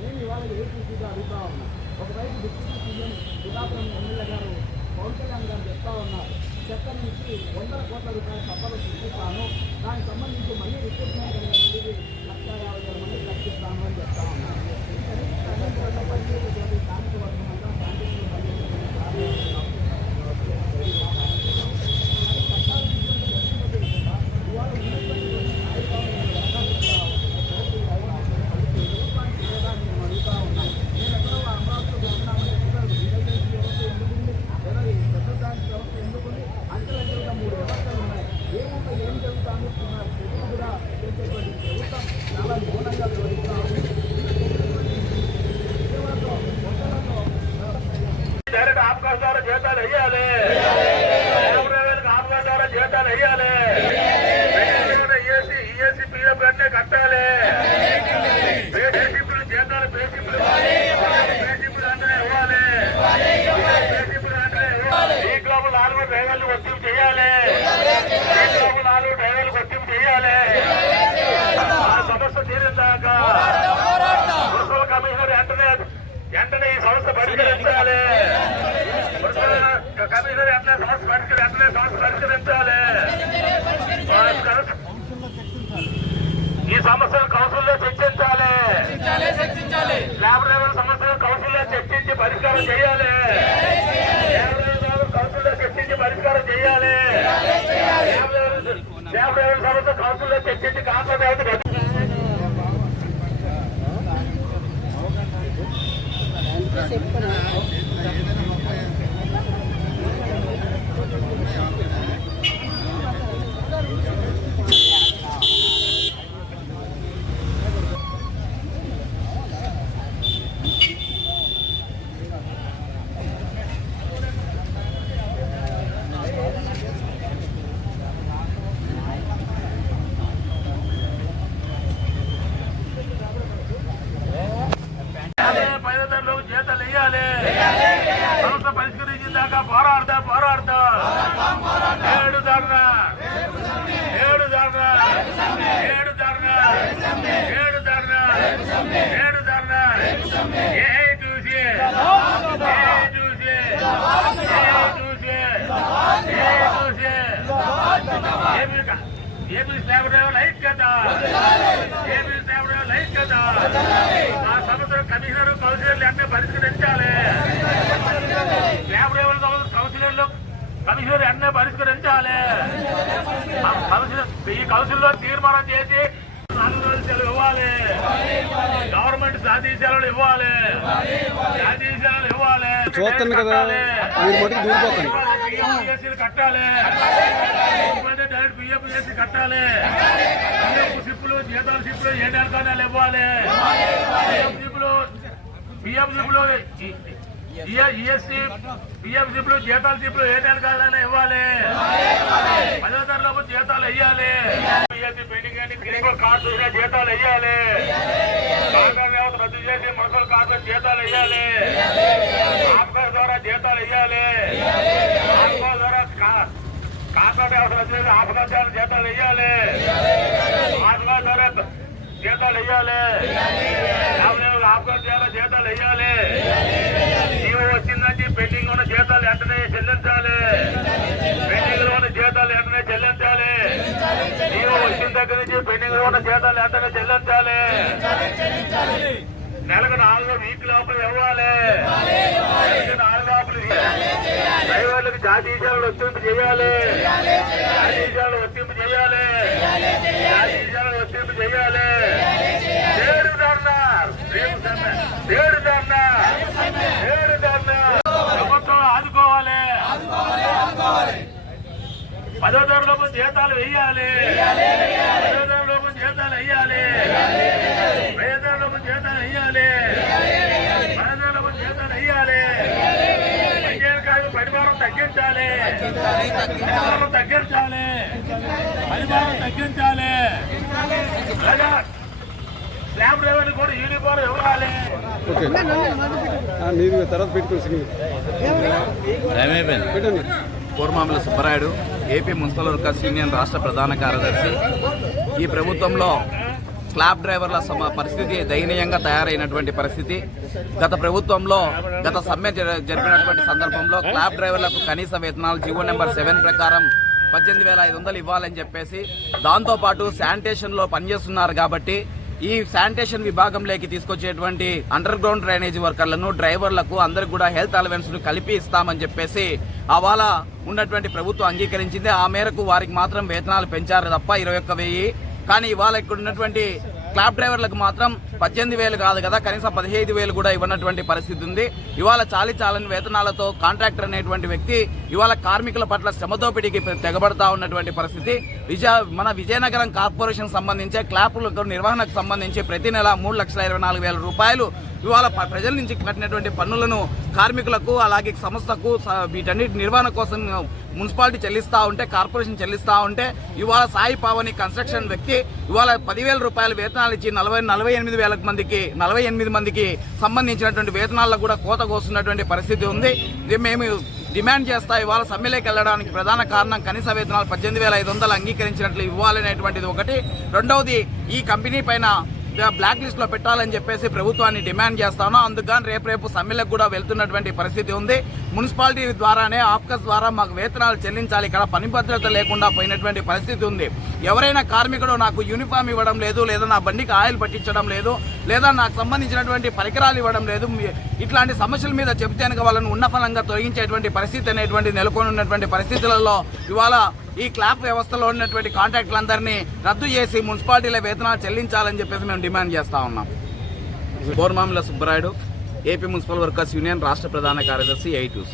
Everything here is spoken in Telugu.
నేను ఇవాళ ఏపీసీగా అడుగుతా ఉన్నా. ఒకవైపు డిప్యూటీ సీఎం పిఠాపురం ఎమ్మెల్యే గారు పవన్ కళ్యాణ్ గారు చెప్తా ఉన్నారు, చెత్త నుంచి 100 కోట్ల రూపాయల సంపద సృష్టిస్తాను, దానికి సంబంధించి మళ్ళీ రిక్రూట్మెంట్ 1,50,000 మంది కల్పిస్తాను అని చెప్తా ఉన్నారు. పనిచేసేటువంటి స్థానిక వర్గం అంతా శాంతియుతంగా పనిచేస్తున్న ఇవాళ డైరెక్ట్ ఆప్కాస్ ద్వారా జీతాలు వేయాలి, ఆప్కాస్ ద్వారా జీతాలు వేయాలి, ఈఎస్సీ పిఎఫ్ అన్నీ కట్టాలి, బేసిక్లు జీతాలు బేసిక్లు అంటే ఇవ్వాలి, బేసిక్లు అంటే ఇవ్వాలి. ఈ గ్లోబు 4 డ్రైవర్లు వర్తింపు చేయాలి, ఈ గ్లోబు 4 డ్రైవర్లు వర్తింపు చేయాలి. ఆ సమస్య తీరిందాక మున్సిపల్ కమిషనర్ వెంటనే ఈ సమస్య పరిష్కరించాలి, కమిషనర్ వెంటనే సమస్య పరిష్కరించాలి. ఈ సమస్యను కౌన్సిల్లో చర్చించాలి, ల్యాబ్ డ్రైవర్ సమస్యను కౌన్సిల్లో చర్చించి పరిష్కారం చేయాలి, కౌన్సిల్లో చర్చించి పరిష్కారం చేయాలి. ల్యాబ్ డ్రైవర్ సమస్య కౌన్సిల్లో చర్చించి కాంట్రాక్ట్ జీతాలు వేయాలి. సమస్య పరిష్కరించేదాకా పోరాడతా ఏడు ధర్నా ఏపీ స్లాబ్ డ్రైవర్ల ఐక్యత, ఏపీ స్లాబ్ డ్రైవర్ల ఐక్యత. ఆ సమస్య కమిషనర్ కౌన్సిలర్లు అన్నీ పరిష్కరించాలి, స్లాబ్ డ్రైవర్ల కౌన్సిలర్లు కమిషనర్ అన్నీ పరిష్కరించాలి. ఈ కౌన్సిల్లో తీర్మానం చేసి 4 రోజుల సెలవు ఇవ్వాలి, గవర్నమెంట్ జాతీయ సెలవులు ఇవ్వాలి, చూస్తాను కదా కట్టాలి, డైరెక్ట్ బియ్యపు కట్టాలి, సిప్పులు జీతాల సిప్పులు 7 నెలలు ఇవ్వాలి, బియ్యం సిప్పులు ఈఎస్సీ పిఎఫ్ సిప్పులు జీతాల సిప్పులు 7 నెలలు ఇవ్వాలి, 10వ తరగతిలోపు జీతాలు వేయాలి, పెండింగ్ అని క్రిమినల్ కార్డు జీతాలు వేయాలి, వ్యవస్థ రద్దు చేసి మున్సిపల్ కార్డు జీతాలు వేయాలి, ఆప్కాస్ ద్వారా జీతాలు వేయాలి, ఆప్కాస్ ద్వారా కాంట్రాక్ట్ వ్యవస్థ రద్దు చేసి ఆపదాలు జీతాలు వేయాలి, ఆప్కాస్ ద్వారా జీతాలు వేయాలి, ఆప్కాస్ ద్వారా జీతాలు వేయాలి. జీవో వచ్చిందంటే పెండింగ్ ఉన్న జీతాలు వెంటనే చెల్లించాలి, పెండింగ్ లో ఉన్న జీతాలు వెంటనే చెల్లించాలి, జీవో వచ్చిన దగ్గర నుంచి పెండింగ్ లో ఉన్న జీతాలు వెంటనే చెల్లించాలి, నెలకు 4 వీక్ లోపల ఇవ్వాలి, 4 లోపల డ్రైవర్లకు జాతీయ సేవలు వర్తింపు చేయాలి, జాతీయ సేవలు వర్తింపు చేయాలి. ప్రభుత్వం ఆదుకోవాలి, 10వ తరగతిలోపు జీతాలు వేయాలి, 10వ తరగతిలోపు జీతాలు వేయాలి, 10వ తరగతిలోపు జీతాలు వేయాలి, 10వ తరగతిలోపు జీతాలు వేయాలి. పరిమాణం తగ్గించాలి, స్లాబ్ డ్రైవర్లు కూడా యూనిఫామ్ ఇవ్వాలి, ఓకే మీరు తర్వాత పెట్టుకోండి పెట్టండి. Poormamula Subbarayudu, AP municipal workers union రాష్ట్ర ప్రధాన కార్యదర్శి. ఈ ప్రభుత్వంలో క్లాబ్ డ్రైవర్ల పరిస్థితి దయనీయంగా తయారైనటువంటి పరిస్థితి. గత ప్రభుత్వంలో గత సమ్మె జరిపినటువంటి సందర్భంలో క్లాబ్ డ్రైవర్లకు కనీస వేతనాలు జీవో నెంబర్ 7 ప్రకారం 18,500 ఇవ్వాలని చెప్పేసి, దాంతోపాటు శానిటేషన్లో పనిచేస్తున్నారు కాబట్టి ఈ శానిటేషన్ విభాగంలోకి తీసుకొచ్చేటువంటి అండర్ గ్రౌండ్ డ్రైనేజ్ వర్కర్లను, డ్రైవర్లకు అందరికి కూడా హెల్త్ అలవెన్స్ ను కలిపి ఇస్తామని చెప్పేసి అవాళ ఉన్నటువంటి ప్రభుత్వం అంగీకరించింది. ఆ మేరకు వారికి మాత్రం వేతనాలు పెంచారు తప్ప 21,000. కానీ ఇవాళ ఇక్కడ ఉన్నటువంటి క్లాబ్ డ్రైవర్లకు మాత్రం 18,000 కాదు కదా, కనీసం 15,000 కూడా ఇవ్వనటువంటి పరిస్థితి ఉంది. ఇవాళ చాలని వేతనాలతో కాంట్రాక్టర్ అనేటువంటి వ్యక్తి ఇవాళ కార్మికుల పట్ల శ్రమదోపిడికి తెగబడతా ఉన్నటువంటి పరిస్థితి. మన విజయనగరం కార్పొరేషన్ సంబంధించి క్లాబ్ నిర్వహణకు సంబంధించి ప్రతి నెల 3,24,000 రూపాయలు ఇవాళ ప్రజల నుంచి కట్టినటువంటి పన్నులను కార్మికులకు అలాగే సంస్థకు వీటన్నిటి నిర్వహణ కోసం మున్సిపాలిటీ చెల్లిస్తా ఉంటే, కార్పొరేషన్ చెల్లిస్తా ఉంటే, ఇవాళ సాయి పావని కన్స్ట్రక్షన్ వ్యక్తి ఇవాళ 10,000 రూపాయలు వేతనాలు ఇచ్చి 48 మందికి సంబంధించినటువంటి వేతనాల్లో కూడా కోత కోస్తున్నటువంటి పరిస్థితి ఉంది. మేము డిమాండ్ చేస్తా ఇవాళ సమ్మెలోకి వెళ్ళడానికి ప్రధాన కారణం కనీస వేతనాలు 18,500 అంగీకరించినట్లు ఇవ్వాలనేటువంటిది ఒకటి. రెండవది, ఈ కంపెనీ పైన బ్లాక్ లిస్ట్ లో పెట్టాలని చెప్పేసి ప్రభుత్వాన్ని డిమాండ్ చేస్తాను. అందుకని రేపు సమ్మెలకు కూడా వెళ్తున్నటువంటి పరిస్థితి ఉంది. మున్సిపాలిటీ ద్వారానే ఆప్కస్ ద్వారా మాకు వేతనాలు చెల్లించాలి. ఇక్కడ పని భద్రత లేకుండా పోయినటువంటి పరిస్థితి ఉంది. ఎవరైనా కార్మికుడు నాకు యూనిఫామ్ ఇవ్వడం లేదు, లేదా నా బండికి ఆయిల్ పట్టించడం లేదు, లేదా నాకు సంబంధించినటువంటి పరికరాలు ఇవ్వడం లేదు, ఇట్లాంటి సమస్యల మీద చెబితే కనుక వాళ్ళను ఉన్నఫలంగా తొలగించేటువంటి పరిస్థితి అనేటువంటి నెలకొని ఉన్నటువంటి పరిస్థితులలో ఇవాళ ఈ క్లాబ్ వ్యవస్థలో ఉన్నటువంటి కాంట్రాక్టులందరినీ రద్దు చేసి మున్సిపాలిటీల వేతనాలు చెల్లించాలని చెప్పేసి మేము డిమాండ్ చేస్తా ఉన్నాం. Poormamula Subbarayudu, AP municipal workers union రాష్ట్ర ప్రధాన కార్యదర్శి, 8